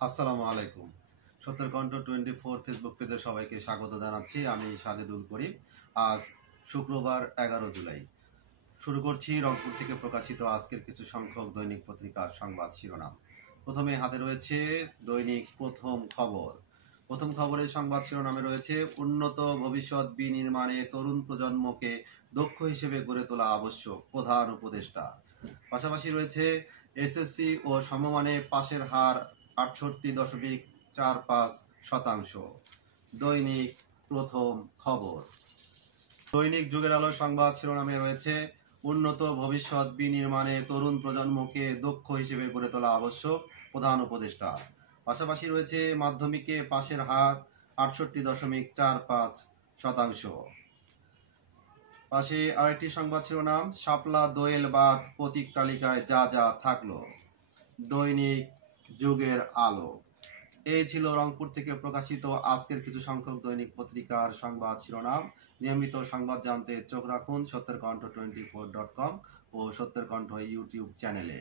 আসসালামু আলাইকুম। সত্যের কণ্ঠ 24 ফেসবুক পেজে সবাইকে স্বাগত জানাচ্ছি। আমি সাজেদুল করিম। আজ শুক্রবার 11 জুলাই। শুরু করছি রংপুর থেকে প্রকাশিত আজকের কিছু সংখ্যক দৈনিক পত্রিকার সংবাদ শিরোনাম। প্রথমে হাতে রয়েছে দৈনিক প্রথম খবর। প্রথম খবরের সংবাদ শিরোনামে রয়েছে উন্নত ভবিষ্যৎ বিনির্মাণে তরুণ প্রজন্মকে দক্ষ হিসেবে গড়ে তোলা আবশ্যক, প্রধান উপদেষ্টা। পাশাপাশি রয়েছে এসএসসি ও সমমানে পাশের হার ৬৮.৪৫%। দৈনিক প্রথম খবর। দৈনিক যুগের আলো সংবাদ শিরোনামে রয়েছে উন্নত ভবিষ্যৎ বিনির্মাণে তরুণ প্রজন্মকে দক্ষ হিসেবে গড়ে তোলা আবশ্যক, প্রধান উপদেষ্টা। পাশাপাশি রয়েছে মাধ্যমিকে পাশের হার ৬৮.৪৫%। পাশে আরেকটি সংবাদ শিরোনাম শাপলা দোয়েল বাঁধ প্রতীক তালিকায় যা যা থাকলো। দৈনিক যুগের আলো। এই ছিল রংপুর থেকে প্রকাশিত আজকের কিছু সংখ্যক দৈনিক পত্রিকার সংবাদ শিরোনাম। নিয়মিত সংবাদ জানতে চোখ রাখুন সত্যের কণ্ঠ 24.com ও সত্যের কণ্ঠ ইউটিউব চ্যানেলে।